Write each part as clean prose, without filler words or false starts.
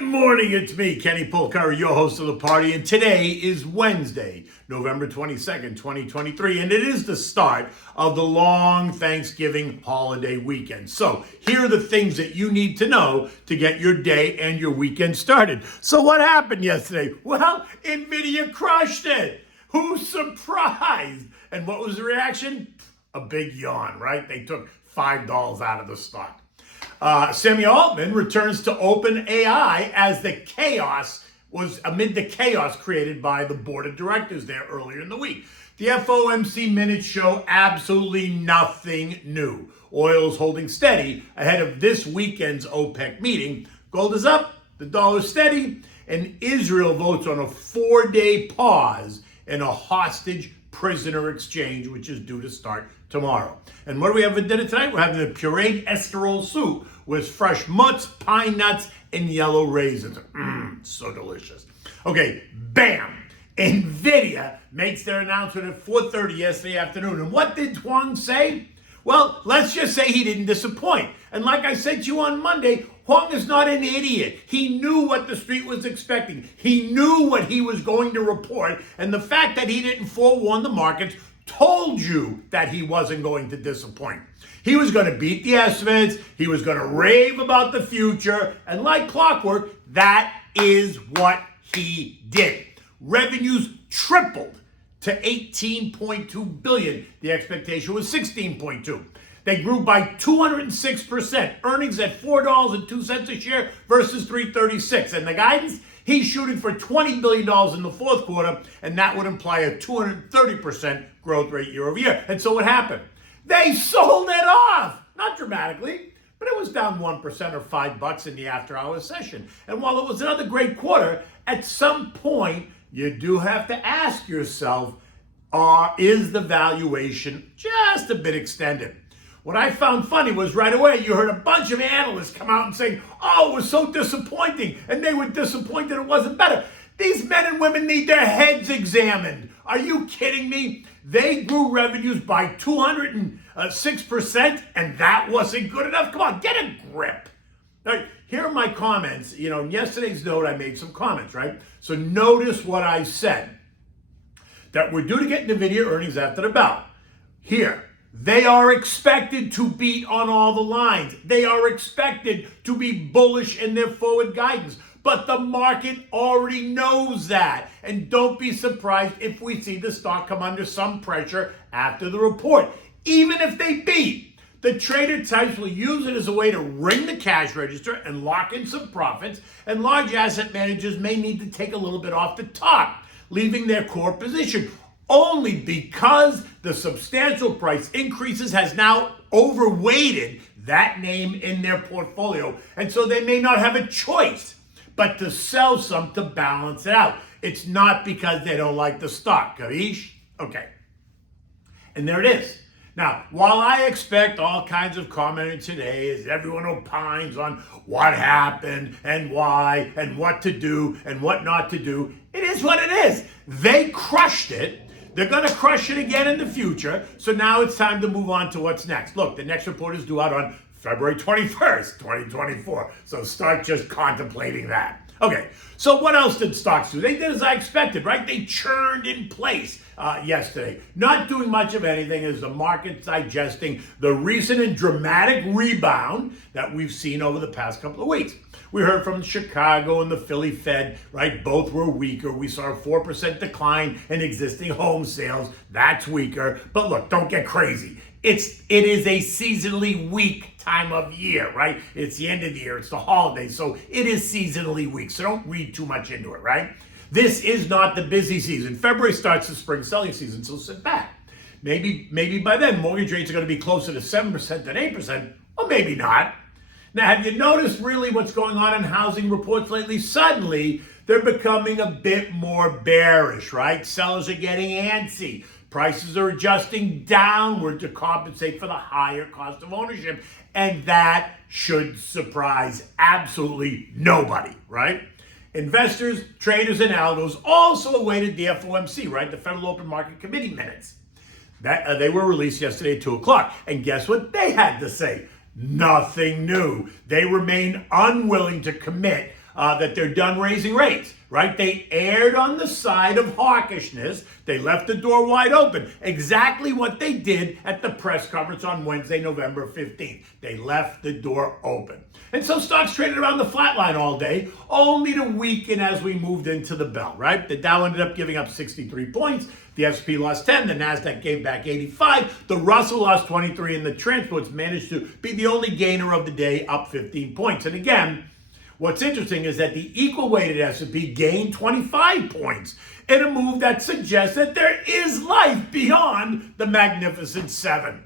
Good morning, it's me, Kenny Polcari, your host of the party, and today is Wednesday, November 22nd, 2023, and it is the start of the long Thanksgiving holiday weekend. So here are the things that you need to know to get your day and your weekend started. So what happened yesterday? Well, Nvidia crushed it. Who's surprised? And what was the reaction? A big yawn, right? They took $5 out of the stock. Sammy Altman returns to OpenAI as the chaos was amid the chaos created by the board of directors there earlier in the week. The FOMC minutes show absolutely nothing new. Oil's holding steady ahead of this weekend's OPEC meeting. Gold is up, the dollar's steady, and Israel votes on a 4-day pause in a hostage prisoner exchange, which is due to start tomorrow. And what do we have for dinner tonight? We're having a Puréed Escarole soup with fresh mutts, pine nuts, and yellow raisins. So delicious. Okay, bam! Nvidia makes their announcement at 4:30 yesterday afternoon. And what did Huang say? Well, let's just say he didn't disappoint. And like I said to you on Monday, Huang is not an idiot. He knew what the street was expecting. He knew what he was going to report. And the fact that he didn't forewarn the markets told you that he wasn't going to disappoint. He was going to beat the estimates. He was going to rave about the future. And like clockwork, that is what he did. Revenues tripled to $18.2 billion. The expectation was $16.2. They grew by 206%. Earnings at $4.02 a share versus $3.36. And the guidance? He's shooting for $20 billion in the fourth quarter, and that would imply a 230% growth rate year over year. And so what happened? They sold it off. Not dramatically, but it was down 1% or $5 in the after-hours session. And while it was another great quarter, at some point, you do have to ask yourself, is the valuation just a bit extended? What I found funny was right away you heard a bunch of analysts come out and say, oh, it was so disappointing, and they were disappointed it wasn't better. These men and women need their heads examined. Are you kidding me? They grew revenues by 206%, and that wasn't good enough? Come on, get a grip. All right, here are my comments. You know, in yesterday's note, I made some comments, right? So notice what I said. That we're due to get Nvidia earnings after the bell. Here. They are expected to beat on all the lines. They are expected to be bullish in their forward guidance. But the market already knows that. And don't be surprised if we see the stock come under some pressure after the report. Even if they beat, the trader types will use it as a way to ring the cash register and lock in some profits. And large asset managers may need to take a little bit off the top, leaving their core position. Only because the substantial price increases has now overweighted that name in their portfolio. And so they may not have a choice but to sell some to balance it out. It's not because they don't like the stock. Capiche? Okay. And there it is. Now, while I expect all kinds of commenting today as everyone opines on what happened and why and what to do and what not to do, it is what it is. They crushed it. They're going to crush it again in the future. So now it's time to move on to what's next. Look, the next report is due out on February 21st, 2024. So start just contemplating that. Okay, so what else did stocks do? They did as I expected, right? They churned in place yesterday. Not doing much of anything as the market's digesting the recent and dramatic rebound that we've seen over the past couple of weeks. We heard from Chicago and the Philly Fed, right? Both were weaker. We saw a 4% decline in existing home sales. That's weaker. But look, don't get crazy. It is a seasonally weak time of year, right? It's the end of the year. It's the holidays. So it is seasonally weak. So don't read too much into it, right? This is not the busy season. February starts the spring selling season, so sit back. Maybe by then mortgage rates are going to be closer to 7% than 8%, or maybe not. Now, have you noticed really what's going on in housing reports lately? Suddenly, they're becoming a bit more bearish, right? Sellers are getting antsy. Prices are adjusting downward to compensate for the higher cost of ownership. And that should surprise absolutely nobody, right? Investors, traders, and algos also awaited the FOMC, right? The Federal Open Market Committee minutes. They were released yesterday at 2 o'clock. And guess what they had to say? Nothing new. They remain unwilling to commit that they're done raising rates, right? They erred on the side of hawkishness. They left the door wide open. Exactly what they did at the press conference on Wednesday, November 15th. They left the door open. And so stocks traded around the flat line all day, only to weaken as we moved into the bell, right? The Dow ended up giving up 63 points. The S&P lost 10. The NASDAQ gave back 85. The Russell lost 23. And the transports managed to be the only gainer of the day, up 15 points. And again, what's interesting is that the equal-weighted S&P gained 25 points in a move that suggests that there is life beyond the Magnificent Seven.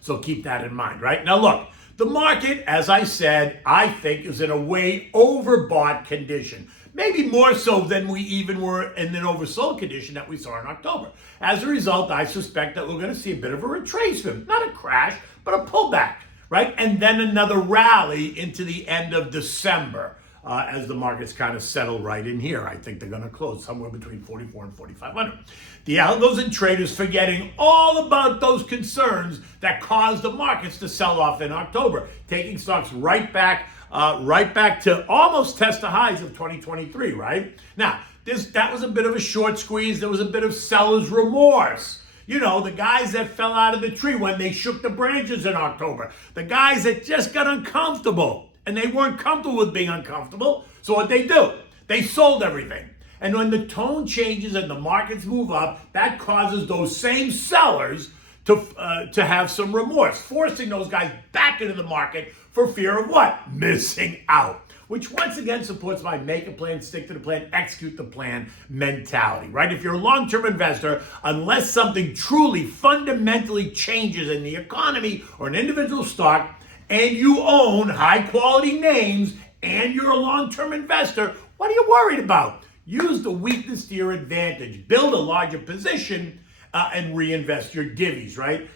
So keep that in mind, right? Now look, the market, as I said, I think is in a way overbought condition. Maybe more so than we even were in an oversold condition that we saw in October. As a result, I suspect that we're going to see a bit of a retracement, not a crash, but a pullback, right? And then another rally into the end of December as the markets kind of settle right in here. I think they're going to close somewhere between 44 and 4,500. The algos and traders forgetting all about those concerns that caused the markets to sell off in October, taking stocks right back to almost test the highs of 2023, right? Now, that was a bit of a short squeeze. There was a bit of seller's remorse. You know, the guys that fell out of the tree when they shook the branches in October. The guys that just got uncomfortable. And they weren't comfortable with being uncomfortable. So what they do? They sold everything. And when the tone changes and the markets move up, that causes those same sellers to have some remorse, forcing those guys back into the market for fear of what? Missing out. Which once again supports my make a plan, stick to the plan, execute the plan mentality, right? If you're a long-term investor, unless something truly fundamentally changes in the economy or an individual stock, and you own high-quality names, and you're a long-term investor, what are you worried about? Use the weakness to your advantage. Build a larger position and reinvest your divvies, right?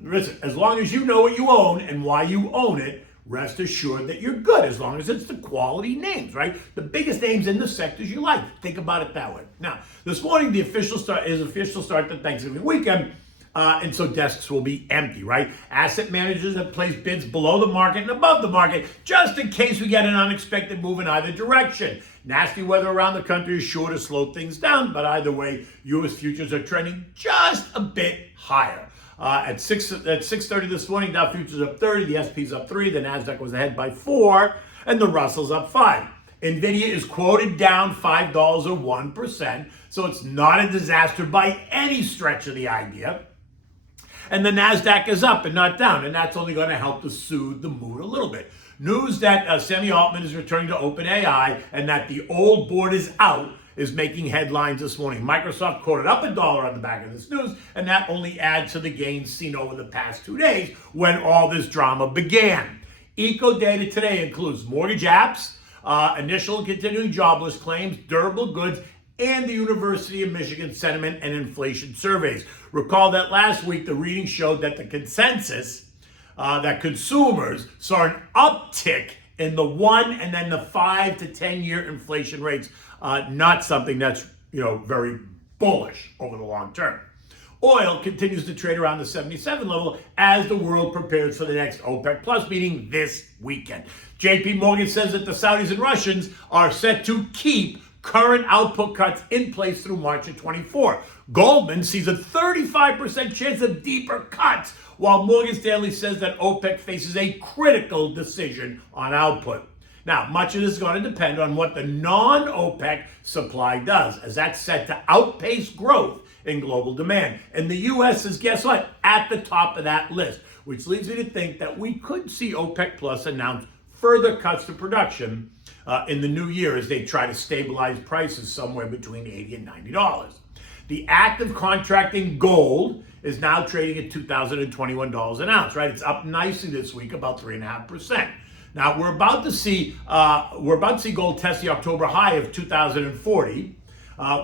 Listen, as long as you know what you own and why you own it, rest assured that you're good, as long as it's the quality names, right? The biggest names in the sectors you like. Think about it that way. Now, this morning, the official start to Thanksgiving weekend. And so desks will be empty, right? Asset managers have placed bids below the market and above the market just in case we get an unexpected move in either direction. Nasty weather around the country is sure to slow things down, but either way, U.S. futures are trending just a bit higher. At 6:30 this morning, Dow futures up 30, the S&P's up 3, the NASDAQ was ahead by 4, and the Russell's up 5. Nvidia is quoted down $5 or 1%, so it's not a disaster by any stretch of the idea. And the NASDAQ is up and not down, and that's only going to help to soothe the mood a little bit. News that Sammy Altman is returning to OpenAI and that the old board is out is making headlines this morning. Microsoft quoted up $1 on the back of this news, and that only adds to the gains seen over the past 2 days when all this drama began. Eco data today includes mortgage apps, initial and continuing jobless claims, durable goods, and the University of Michigan sentiment and inflation surveys. Recall that last week the reading showed that the consensus that consumers saw an uptick in the 1 and then the 5 to 10 year inflation rates, not something that's very bullish over the long term. Oil continues to trade around the 77 level as the world prepares for the next OPEC Plus meeting this weekend. JP Morgan says that the Saudis and Russians are set to keep current output cuts in place through March of 24. Goldman sees a 35% chance of deeper cuts, while Morgan Stanley says that OPEC faces a critical decision on output. Now, much of this is going to depend on what the non-OPEC supply does, as that's set to outpace growth in global demand. And the U.S. is, guess what, at the top of that list, which leads me to think that we could see OPEC Plus announce further cuts to production in the new year as they try to stabilize prices somewhere between $80 and $90. The active contracting gold is now trading at $2,021 an ounce, right? It's up nicely this week, about 3.5%. Now we're about to see gold test the October high of 2,040,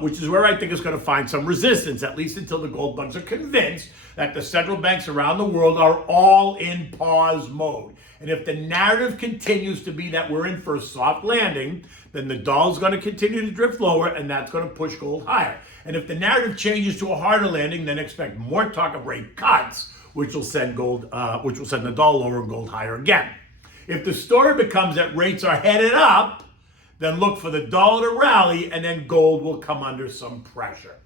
which is where I think it's going to find some resistance, at least until the gold bugs are convinced that the central banks around the world are all in pause mode. And if the narrative continues to be that we're in for a soft landing, then the dollar's going to continue to drift lower, and that's going to push gold higher. And if the narrative changes to a harder landing, then expect more talk of rate cuts, which will send the dollar lower and gold higher again. If the story becomes that rates are headed up, then look for the dollar to rally, and then gold will come under some pressure.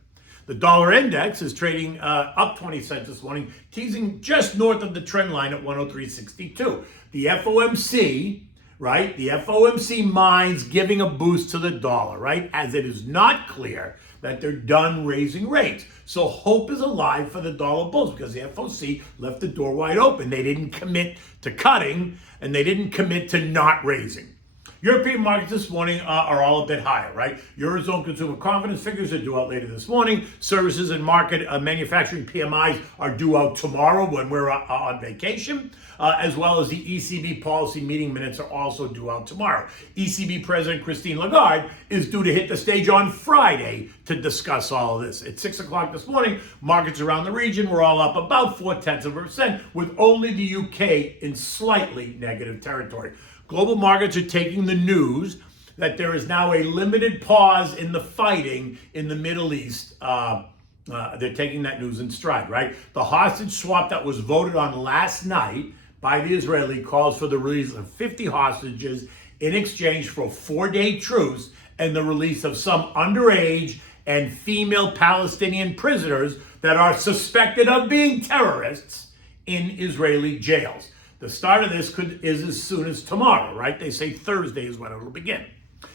The dollar index is trading up 20 cents this morning, teasing just north of the trend line at 103.62. The FOMC, right? The FOMC mines giving a boost to the dollar, right? As it is not clear that they're done raising rates. So hope is alive for the dollar bulls because the FOMC left the door wide open. They didn't commit to cutting and they didn't commit to not raising. European markets this morning are all a bit higher, right? Eurozone consumer confidence figures are due out later this morning. Services and market manufacturing PMIs are due out tomorrow when we're on vacation, as well as the ECB policy meeting minutes are also due out tomorrow. ECB President Christine Lagarde is due to hit the stage on Friday to discuss all of this. At 6 o'clock this morning, markets around the region were all up about 0.4%, with only the UK in slightly negative territory. Global markets are taking the news that there is now a limited pause in the fighting in the Middle East. They're taking that news in stride, right? The hostage swap that was voted on last night by the Israeli calls for the release of 50 hostages in exchange for a 4-day truce and the release of some underage and female Palestinian prisoners that are suspected of being terrorists in Israeli jails. The start of this is as soon as tomorrow, right? They say Thursday is when it will begin.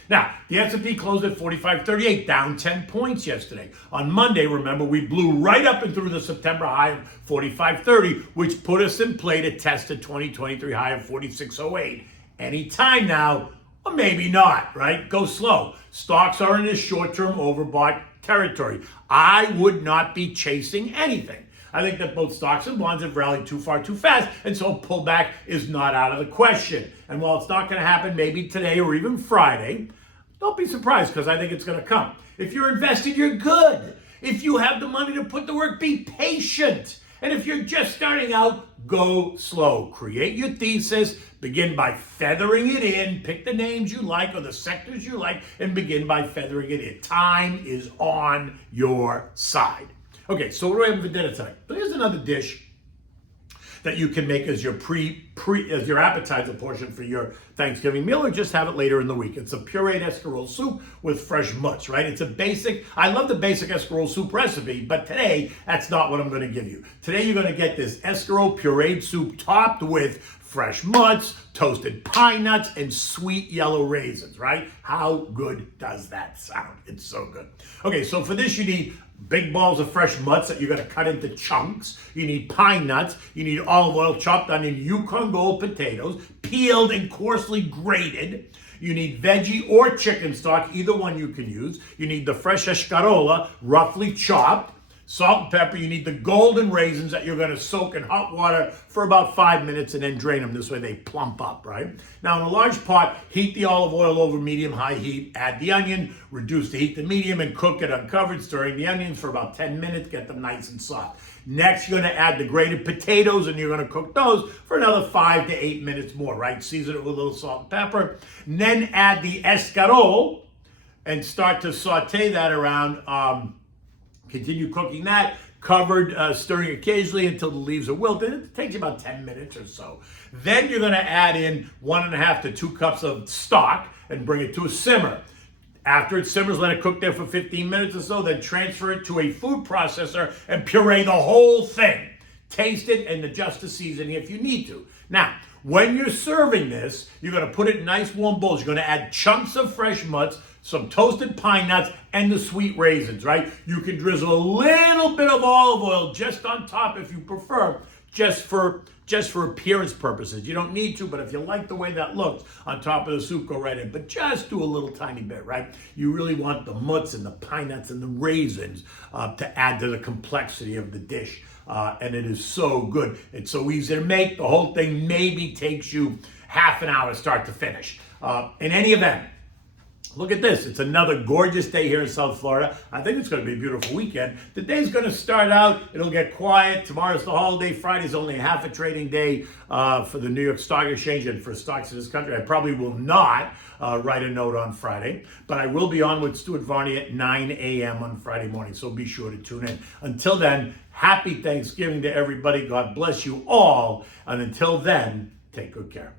Now, the S&P closed at 45.38, down 10 points yesterday. On Monday, remember, we blew right up and through the September high of 45.30, which put us in play to test a 2023 high of 46.08. Anytime now, or maybe not, right? Go slow. Stocks are in this short-term overbought territory. I would not be chasing anything. I think that both stocks and bonds have rallied too far too fast, and so pullback is not out of the question. And while it's not going to happen maybe today or even Friday, don't be surprised because I think it's going to come. If you're invested, you're good. If you have the money to put to work, be patient. And if you're just starting out, go slow. Create your thesis, begin by feathering it in, pick the names you like or the sectors you like, and begin by feathering it in. Time is on your side. Okay, so what do I have for dinner tonight? So here's another dish that you can make as your as your appetizer portion for your Thanksgiving meal, or just have it later in the week. It's a pureed escarole soup with fresh mutts, right? It's a basic, I love the basic escarole soup recipe, but today, that's not what I'm going to give you. Today, you're going to get this escarole pureed soup topped with fresh mutts, toasted pine nuts, and sweet yellow raisins, right? How good does that sound? It's so good. Okay, so for this, you need big balls of fresh mutts that you're going to cut into chunks. You need pine nuts. You need olive oil chopped on in Yukon Gold potatoes, peeled and coarsely grated. You need veggie or chicken stock, either one you can use. You need the fresh escarole, roughly chopped. Salt and pepper. You need the golden raisins that you're going to soak in hot water for about 5 minutes and then drain them. This way they plump up, right? Now, in a large pot, heat the olive oil over medium-high heat. Add the onion, reduce the heat to medium, and cook it uncovered, stirring the onions for about 10 minutes. Get them nice and soft. Next, you're going to add the grated potatoes, and you're going to cook those for another 5 to 8 minutes more, right? Season it with a little salt and pepper. And then add the escarole and start to saute that around. Continue cooking that, covered, stirring occasionally until the leaves are wilted. It takes about 10 minutes or so. Then you're going to add in 1.5 to 2 cups of stock and bring it to a simmer. After it simmers, let it cook there for 15 minutes or so, then transfer it to a food processor and puree the whole thing. Taste it and adjust the seasoning if you need to. Now, when you're serving this, you're going to put it in nice warm bowls. You're going to add chunks of fresh mutts, some toasted pine nuts, and the sweet raisins, right? You can drizzle a little bit of olive oil just on top if you prefer, just for appearance purposes. You don't need to, but if you like the way that looks on top of the soup, go right in. But just do a little tiny bit, right? You really want the mutts and the pine nuts and the raisins to add to the complexity of the dish. And it is so good. It's so easy to make. The whole thing maybe takes you half an hour start to finish. In any event, look at this. It's another gorgeous day here in South Florida. I think it's going to be a beautiful weekend. The day's going to start out. It'll get quiet. Tomorrow's the holiday. Friday's only half a trading day for the New York Stock Exchange and for stocks in this country. I probably will not write a note on Friday, but I will be on with Stuart Varney at 9 a.m. on Friday morning, so be sure to tune in. Until then, happy Thanksgiving to everybody. God bless you all. And until then, take good care.